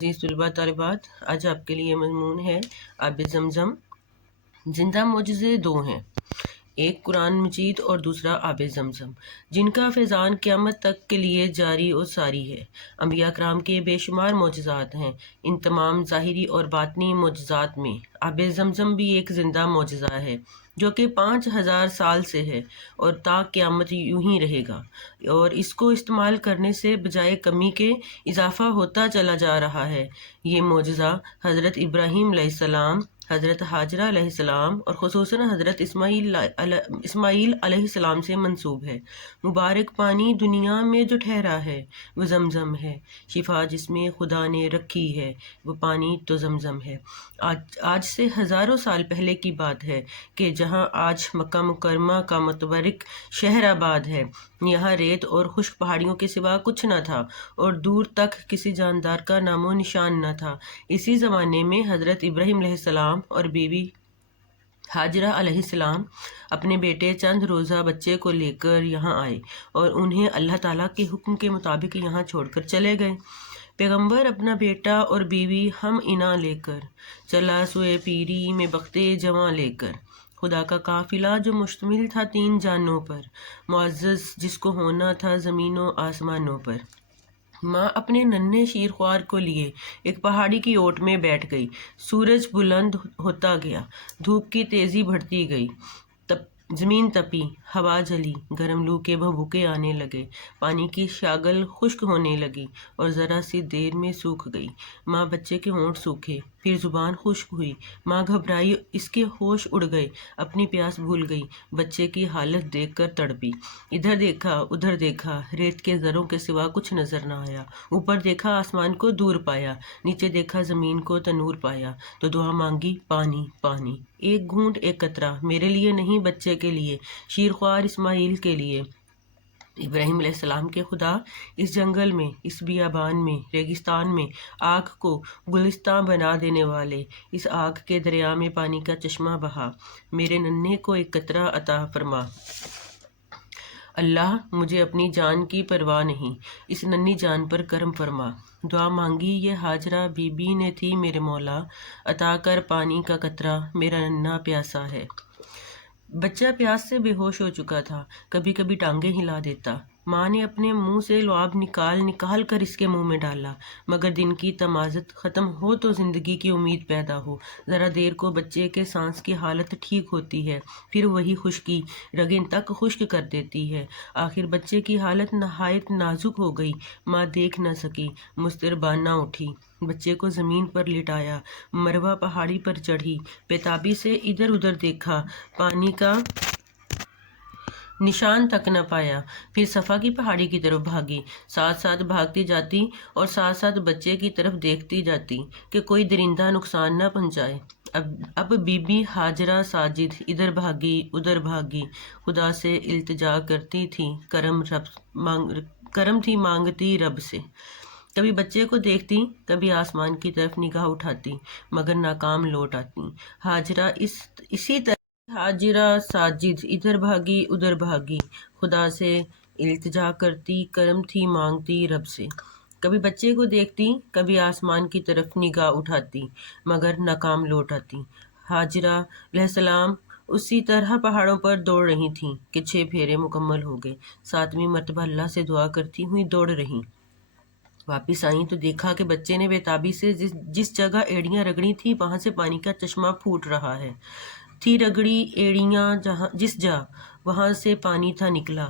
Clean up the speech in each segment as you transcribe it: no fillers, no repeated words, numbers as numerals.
عزیز طلباء طالبات، آج آپ کے لیے مضمون ہے آب زمزم۔ زندہ معجزے دو ہیں، ایک قرآن مجید اور دوسرا آب زمزم، جن کا فیضان قیامت تک کے لیے جاری و ساری ہے۔ انبیاء کرام کے بے شمار معجزات ہیں۔ ان تمام ظاہری اور باطنی معجزات میں آب زمزم بھی ایک زندہ معجزہ ہے، جو کہ 5000 سال سے ہے اور تا قیامت یوں ہی رہے گا، اور اس کو استعمال کرنے سے بجائے کمی کے اضافہ ہوتا چلا جا رہا ہے۔ یہ معجزہ حضرت ابراہیم علیہ السلام، حضرت حاجرہ علیہ السلام اور خصوصاً حضرت اسماعیل علیہ السلام سے منسوب ہے۔ مبارک پانی دنیا میں جو ٹھہرا ہے وہ زمزم ہے، شفا جس میں خدا نے رکھی ہے وہ پانی تو زمزم ہے۔ آج سے ہزاروں سال پہلے کی بات ہے کہ جہاں آج مکہ مکرمہ کا متبرک شہر آباد ہے، یہاں ریت اور خشک پہاڑیوں کے سوا کچھ نہ تھا اور دور تک کسی جاندار کا نام و نشان نہ تھا۔ اسی زمانے میں حضرت ابراہیم علیہ السلام اور بیوی حاجرہ علیہ السلام اپنے بیٹے چند روزہ بچے کو لے کر یہاں آئے اور انہیں اللہ تعالیٰ کے حکم کے مطابق یہاں چھوڑ کر چلے گئے۔ پیغمبر اپنا بیٹا اور بیوی ہم انا لے کر چلا سوئے پیری میں بختے جواں لے کر۔ خدا کا قافلہ جو مشتمل تھا 3 جانوں پر، معزز جس کو ہونا تھا زمین و آسمانوں پر۔ ماں اپنے ننھے شیر خوار کو لیے ایک پہاڑی کی اوٹ میں بیٹھ گئی۔ سورج بلند ہوتا گیا، دھوپ کی تیزی بڑھتی گئی، زمین تپی، ہوا جلی، گرم لو کے بھبوکے آنے لگے، پانی کی شاگل خشک ہونے لگی اور ذرا سی دیر میں سوکھ گئی۔ ماں بچے کے ہونٹ سوکھے، پھر زبان خشک ہوئی۔ ماں گھبرائی، اس کے ہوش اڑ گئے، اپنی پیاس بھول گئی، بچے کی حالت دیکھ کر تڑپی۔ ادھر دیکھا ادھر دیکھا، ریت کے ذروں کے سوا کچھ نظر نہ آیا۔ اوپر دیکھا آسمان کو دور پایا، نیچے دیکھا زمین کو تنور پایا، تو دعا مانگی پانی پانی، ایک گھونٹ ایک قطرہ، میرے لیے نہیں بچے کے لیے، شیرخوار اسماعیل کے لیے۔ ابراہیم علیہ السلام کے خدا، اس جنگل میں، اس بیابان میں، ریگستان میں آگ کو گلستاں بنا دینے والے، اس آگ کے دریا میں پانی کا چشمہ بہا، میرے ننھے کو ایک قطرہ عطا فرما۔ اللہ، مجھے اپنی جان کی پرواہ نہیں، اس ننھی جان پر کرم فرما۔ دعا مانگی یہ حاجرہ بی بی نے تھی، میرے مولا عطا کر پانی کا قطرہ، میرا ننھا پیاسا ہے۔ بچہ پیاس سے بے ہوش ہو چکا تھا، کبھی کبھی ٹانگیں ہلا دیتا۔ ماں نے اپنے منہ سے لعاب نکال کر اس کے منہ میں ڈالا، مگر دن کی تمازت ختم ہو تو زندگی کی امید پیدا ہو۔ ذرا دیر کو بچے کے سانس کی حالت ٹھیک ہوتی ہے، پھر وہی خشکی رگیں تک خشک کر دیتی ہے۔ آخر بچے کی حالت نہایت نازک ہو گئی، ماں دیکھ نہ سکی، مضطربانہ اٹھی، بچے کو زمین پر لٹایا، مروہ پہاڑی پر چڑھی، بے-تابی سے ادھر ادھر دیکھا، پانی کا نشان تک نہ پایا، پھر صفا کی پہاڑی کی طرف بھاگی، ساتھ ساتھ بھاگتی جاتی اور ساتھ ساتھ بچے کی طرف دیکھتی جاتی کہ کوئی درندہ نقصان نہ پہنچائے۔ اب بی بی حاجرہ ساجد ادھر بھاگی ادھر بھاگی، خدا سے التجا کرتی تھی، کرم تھی مانگتی رب سے۔ کبھی بچے کو دیکھتی، کبھی آسمان کی طرف نگاہ اٹھاتی، مگر ناکام لوٹ آتی۔ اسی طرح حاجرہ ساجد ادھر بھاگی ادھر بھاگی، خدا سے التجا کرتی، کرم تھی مانگتی رب سے۔ کبھی بچے کو دیکھتی، کبھی آسمان کی طرف نگاہ اٹھاتی، مگر ناکام لوٹ آتی۔ حاجرہ علیہ السلام اسی طرح پہاڑوں پر دوڑ رہی تھیں کہ 6 پھیرے مکمل ہو گئے، 7ویں مرتبہ اللہ سے دعا کرتی ہوئی دوڑ رہیں۔ واپس آئیں تو دیکھا کہ بچے نے بے-تابی سے جس جگہ ایڑیاں رگڑی تھی وہاں سے پانی کا چشمہ پھوٹ رہا ہے۔ تھی رگڑی ایڑیاں جس جا، وہاں سے پانی تھا نکلا،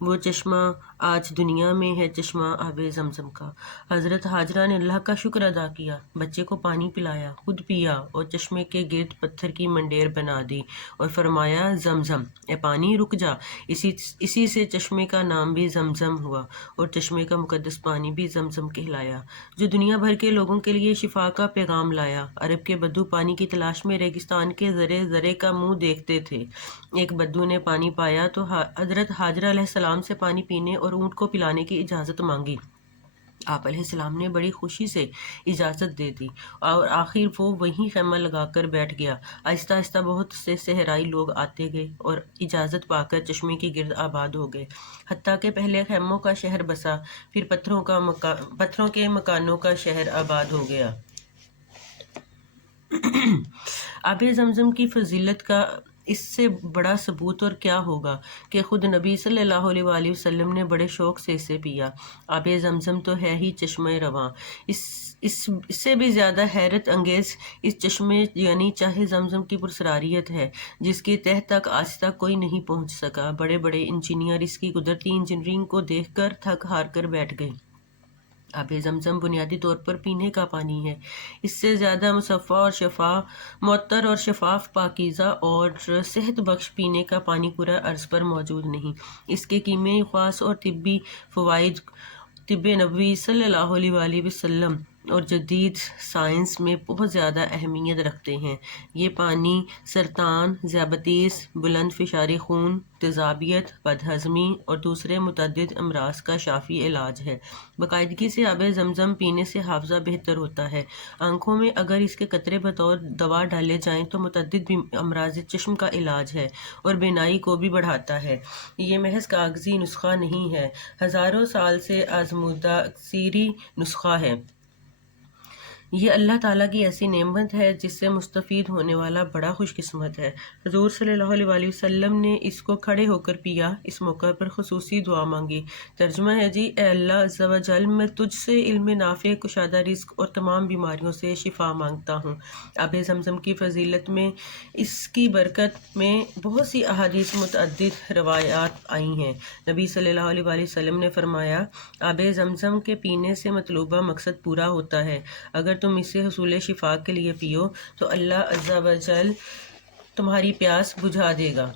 وہ چشمہ آج دنیا میں ہے، چشمہ آب زمزم کا۔ حضرت حاجرہ نے اللہ کا شکر ادا کیا، بچے کو پانی پلایا، خود پیا اور چشمے کے گرد پتھر کی منڈیر بنا دی اور فرمایا زمزم، اے پانی رک جا۔ اسی سے چشمے کا نام بھی زمزم ہوا اور چشمے کا مقدس پانی بھی زمزم کہلایا، جو دنیا بھر کے لوگوں کے لیے شفا کا پیغام لایا۔ عرب کے بدو پانی کی تلاش میں ریگستان کے ذرے ذرے کا منہ دیکھتے تھے۔ ایک بدو نے پانی پایا تو حضرت حاجرہ علیہ السلام سے پانی پینے اور اونٹ کو پلانے کی اجازت مانگی۔ آپ علیہ السلام نے بڑی خوشی سے اجازت دے دی اور آخر وہ وہیں خیمہ لگا کر بیٹھ گیا۔ آہستہ آہستہ بہت سے صحرائی لوگ آتے گئے اور اجازت پا کر چشمے کے گرد آباد ہو گئے، حتیٰ کہ پہلے خیموں کا شہر بسا، پھر پتھروں کے مکانوں کا شہر آباد ہو گیا۔ آب زمزم کی فضیلت کا اس سے بڑا ثبوت اور کیا ہوگا کہ خود نبی صلی اللہ علیہ وآلہ وسلم نے بڑے شوق سے اسے پیا۔ آب زمزم تو ہے ہی چشمہ رواں، اس سے بھی زیادہ حیرت انگیز اس چشمے یعنی چاہے زمزم کی پرسراریت ہے، جس کی تہ تک آج تک کوئی نہیں پہنچ سکا۔ بڑے بڑے انجینئر اس کی قدرتی انجینئرنگ کو دیکھ کر تھک ہار کر بیٹھ گئے۔ آب زمزم بنیادی طور پر پینے کا پانی ہے، اس سے زیادہ مصفى اور معطر اور شفاف، پاکیزہ اور صحت بخش پینے کا پانی پورا عرض پر موجود نہیں۔ اس کے کیمیائی خواص اور طبی فوائد طب نبوی صلی اللہ علیہ وآلہ وسلم اور جدید سائنس میں بہت زیادہ اہمیت رکھتے ہیں۔ یہ پانی سرطان، ذیابیطس، بلند فشار خون، تیزابیت، بد ہضمی اور دوسرے متعدد امراض کا شافی علاج ہے۔ باقاعدگی سے آب زمزم پینے سے حافظہ بہتر ہوتا ہے۔ آنکھوں میں اگر اس کے قطرے بطور دوا ڈالے جائیں تو متعدد امراض چشم کا علاج ہے اور بینائی کو بھی بڑھاتا ہے۔ یہ محض کاغذی نسخہ نہیں ہے، ہزاروں سال سے آزمودہ اکثری نسخہ ہے۔ یہ اللہ تعالیٰ کی ایسی نعمت ہے جس سے مستفید ہونے والا بڑا خوش قسمت ہے۔ حضور صلی اللہ علیہ وآلہ وسلم نے اس کو کھڑے ہو کر پیا، اس موقع پر خصوصی دعا مانگی۔ ترجمہ ہے جی، اے اللہ عز و جل، میں تجھ سے علم نافع، کشادہ رزق اور تمام بیماریوں سے شفا مانگتا ہوں۔ آب زمزم کی فضیلت میں اس کی برکت میں بہت سی احادیث متعدد روایات آئی ہیں۔ نبی صلی اللہ علیہ وآلہ وسلم نے فرمایا، آب زمزم کے پینے سے مطلوبہ مقصد پورا ہوتا ہے۔ اگر تم اسے حصول شفا کے لیے پیو تو اللہ عز و جل تمہاری پیاس بجھا دے گا۔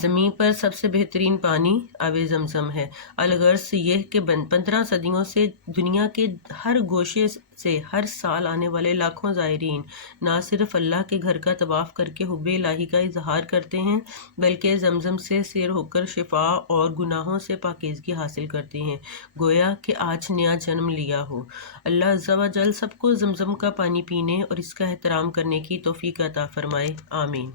زمین پر سب سے بہترین پانی آب زمزم ہے۔ الغرض یہ کہ 15 صدیوں سے دنیا کے ہر گوشے سے ہر سال آنے والے لاکھوں زائرین نہ صرف اللہ کے گھر کا طواف کر کے حب الہی کا اظہار کرتے ہیں بلکہ زمزم سے سیر ہو کر شفا اور گناہوں سے پاکیزگی حاصل کرتے ہیں، گویا کہ آج نیا جنم لیا ہو۔ اللہ عز و جل سب کو زمزم کا پانی پینے اور اس کا احترام کرنے کی توفیق عطا فرمائے، آمین۔